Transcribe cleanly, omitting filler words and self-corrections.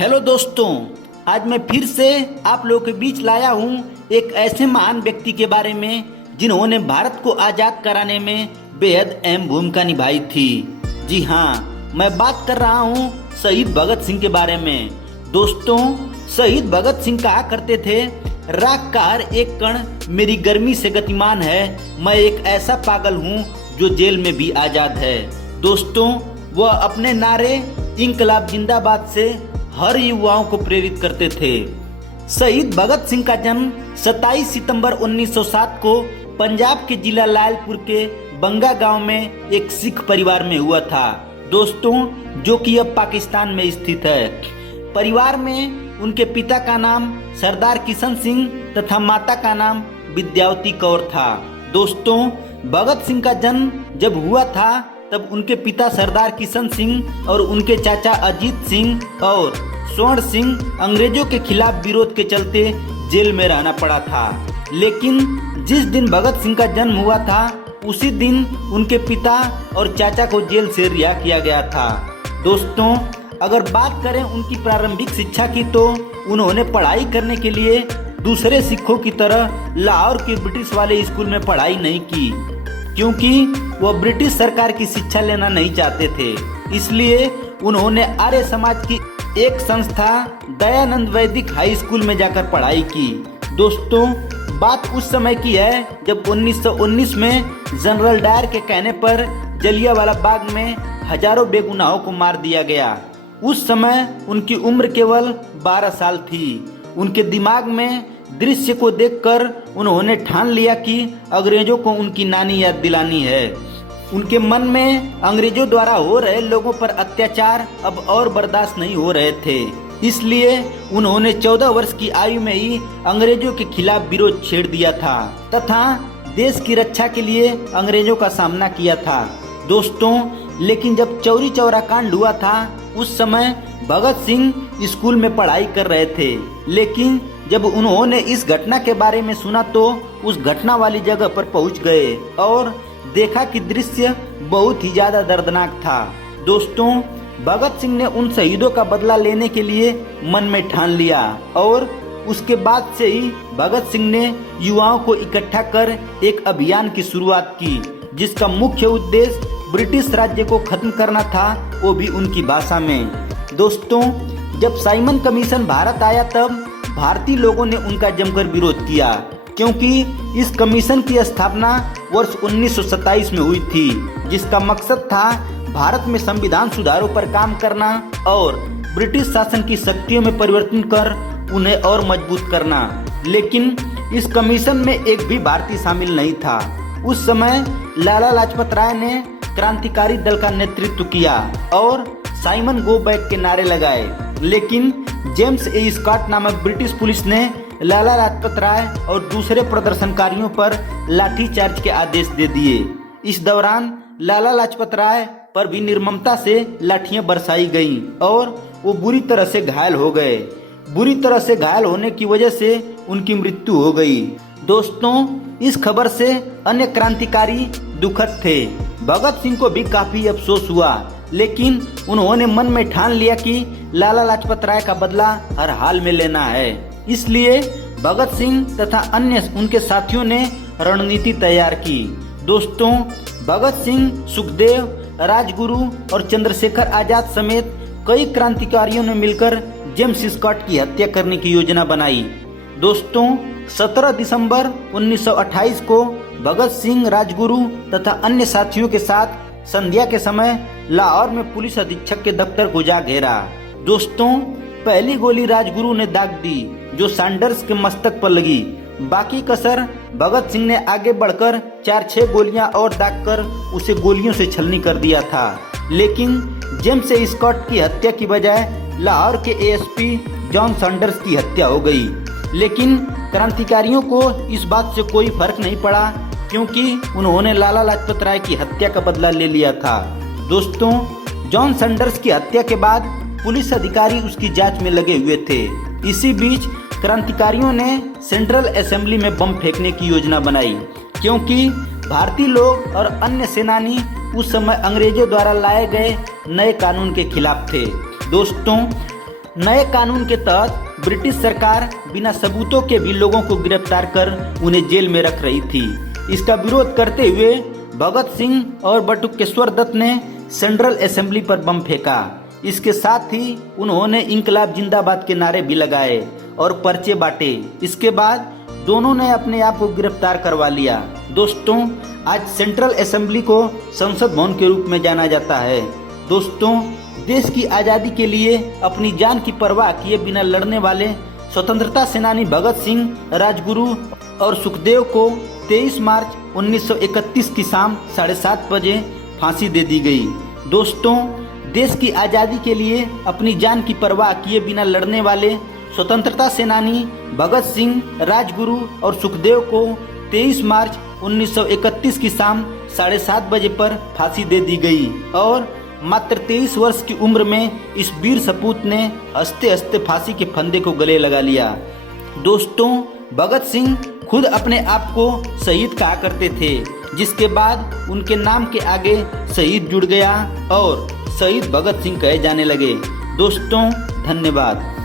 Hello दोस्तों, आज मैं फिर से आप लोगों के बीच लाया हूँ एक ऐसे महान व्यक्ति के बारे में जिन्होंने भारत को आज़ाद कराने में बेहद अहम भूमिका निभाई थी। जी हाँ, मैं बात कर रहा हूँ शहीद भगत सिंह के बारे में। दोस्तों, शहीद भगत सिंह कहा करते थे, राख का हर एक कण मेरी गर्मी से गतिमान है, मैं एक ऐसा पागल हूँ जो जेल में भी आज़ाद है। दोस्तों, वह अपने नारे इंकलाब जिंदाबाद से हर युवाओं को प्रेरित करते थे। शहीद भगत सिंह का जन्म 27 सितंबर 1907 को पंजाब के जिला लायलपुर के बंगा गांव में एक सिख परिवार में हुआ था। दोस्तों, जो कि अब पाकिस्तान में स्थित है। परिवार में उनके पिता का नाम सरदार किशन सिंह तथा माता का नाम विद्यावती कौर था। दोस्तों, भगत सिंह का जन्म जब हुआ था तब उनके पिता सरदार किशन सिंह और उनके चाचा अजीत सिंह और स्वर्ण सिंह अंग्रेजों के खिलाफ विरोध के चलते जेल में रहना पड़ा था। लेकिन जिस दिन भगत सिंह का जन्म हुआ था उसी दिन उनके पिता और चाचा को जेल से रिहा किया गया था। दोस्तों, अगर बात करें उनकी प्रारंभिक शिक्षा की तो उन्होंने पढ़ाई करने के लिए दूसरे सिखों की तरह लाहौर के ब्रिटिश वाले स्कूल में पढ़ाई नहीं की, क्योंकि वह ब्रिटिश सरकार की शिक्षा लेना नहीं चाहते थे। इसलिए उन्होंने आर्य समाज की एक संस्था दयानंद वैदिक हाई स्कूल में जाकर पढ़ाई की। दोस्तों, बात उस समय की है जब 1919 में जनरल डायर के कहने पर जलियांवाला बाग में हजारों बेगुनाहों को मार दिया गया। उस समय उनकी उम्र केवल 12 साल थी। उनके दिमाग में दृश्य को देखकर उन्होंने ठान लिया कि अंग्रेजों को उनकी नानी याद दिलानी है। उनके मन में अंग्रेजों द्वारा हो रहे लोगों पर अत्याचार अब और बर्दाश्त नहीं हो रहे थे। इसलिए उन्होंने 14 वर्ष की आयु में ही अंग्रेजों के खिलाफ विरोध छेड़ दिया था तथा देश की रक्षा के लिए अंग्रेजों का सामना किया था। दोस्तों, लेकिन जब चौरी चौरा कांड हुआ था उस समय भगत सिंह स्कूल में पढ़ाई कर रहे थे। लेकिन जब उन्होंने इस घटना के बारे में सुना तो उस घटना वाली जगह पर पहुंच गए और देखा कि दृश्य बहुत ही ज्यादा दर्दनाक था। दोस्तों, भगत सिंह ने उन शहीदों का बदला लेने के लिए मन में ठान लिया और उसके बाद से ही भगत सिंह ने युवाओं को इकट्ठा कर एक अभियान की शुरुआत की, जिसका मुख्य उद्देश्य ब्रिटिश राज्य को खत्म करना था, वो भी उनकी भाषा में। दोस्तों, जब साइमन कमीशन भारत आया तब भारतीय लोगों ने उनका जमकर विरोध किया, क्योंकि इस कमीशन की स्थापना वर्ष 1927 में हुई थी, जिसका मकसद था भारत में संविधान सुधारों पर काम करना और ब्रिटिश शासन की शक्तियों में परिवर्तन कर उन्हें और मजबूत करना। लेकिन इस कमीशन में एक भी भारतीय शामिल नहीं था। उस समय लाला लाजपत राय ने क्रांतिकारी दल का नेतृत्व किया और साइमन गो बैक के नारे लगाए। लेकिन जेम्स ए स्कॉट नामक ब्रिटिश पुलिस ने लाला लाजपत राय और दूसरे प्रदर्शनकारियों पर लाठीचार्ज के आदेश दे दिए। इस दौरान लाला लाजपत राय पर भी निर्ममता से लाठियां बरसाई गईं और वो बुरी तरह से घायल हो गए। बुरी तरह से घायल होने की वजह से उनकी मृत्यु हो गई। दोस्तों, इस खबर से अन्य क्रांतिकारी दुखद थे। भगत सिंह को भी काफी अफसोस हुआ, लेकिन उन्होंने मन में ठान लिया कि लाला लाजपत राय का बदला हर हाल में लेना है। इसलिए भगत सिंह तथा अन्य उनके साथियों ने रणनीति तैयार की। दोस्तों, भगत सिंह, सुखदेव, राजगुरु और चंद्रशेखर आजाद समेत कई क्रांतिकारियों ने मिलकर जेम्स स्कॉट की हत्या करने की योजना बनाई। दोस्तों, 17 दिसंबर 1928 को भगत सिंह, राजगुरु तथा अन्य साथियों के साथ संध्या के समय लाहौर में पुलिस अधीक्षक के दफ्तर को जा घेरा। दोस्तों, पहली गोली राजगुरु ने दाग दी, जो सैंडर्स के मस्तक पर लगी। बाकी कसर भगत सिंह ने आगे बढ़कर 4-6 गोलियां और दागकर उसे गोलियों से छलनी कर दिया था। लेकिन जेम्स ए स्कॉट की हत्या की बजाय लाहौर के एएसपी जॉन सैंडर्स की हत्या हो गई। लेकिन क्रांतिकारियों को इस बात से कोई फर्क नहीं पड़ा, क्योंकि उन्होंने लाला लाजपत राय की हत्या का बदला ले लिया था। दोस्तों, जॉन सैंडर्स की हत्या के बाद पुलिस अधिकारी उसकी जांच में लगे हुए थे। इसी बीच क्रांतिकारियों ने सेंट्रल असेंबली में बम फेंकने की योजना बनाई, क्योंकि भारतीय लोग और अन्य सेनानी उस समय अंग्रेजों द्वारा लाए गए नए कानून के खिलाफ थे। दोस्तों, नए कानून के तहत ब्रिटिश सरकार बिना सबूतों के भी लोगों को गिरफ्तार कर उन्हें जेल में रख रही थी। इसका विरोध करते हुए भगत सिंह और बटुकेश्वर दत्त ने सेंट्रल असेंबली पर बम फेंका। इसके साथ ही उन्होंने इंकलाब जिंदाबाद के नारे भी लगाए और पर्चे बांटे। इसके बाद दोनों ने अपने आप को गिरफ्तार करवा लिया। दोस्तों, आज सेंट्रल असेंबली को संसद भवन के रूप में जाना जाता है। दोस्तों, देश की आज़ादी के लिए अपनी जान की परवाह किए बिना लड़ने वाले स्वतंत्रता सेनानी भगत सिंह, राजगुरु और सुखदेव को 23 मार्च 1931 की शाम 7:30 बजे फांसी दे दी गई। दोस्तों, देश की आज़ादी के लिए अपनी जान की परवाह किए बिना लड़ने वाले स्वतंत्रता सेनानी भगत सिंह, राजगुरु और सुखदेव को 23 मार्च 1931 की शाम 7:30 बजे पर फांसी दे दी गई और मात्र 23 वर्ष की उम्र में इस वीर सपूत ने हंसते हंसते फांसी के फंदे को गले लगा लिया। दोस्तों, भगत सिंह खुद अपने आप को शहीद कहा करते थे, जिसके बाद उनके नाम के आगे शहीद जुड़ गया और शहीद भगत सिंह कहे जाने लगे। दोस्तों, धन्यवाद।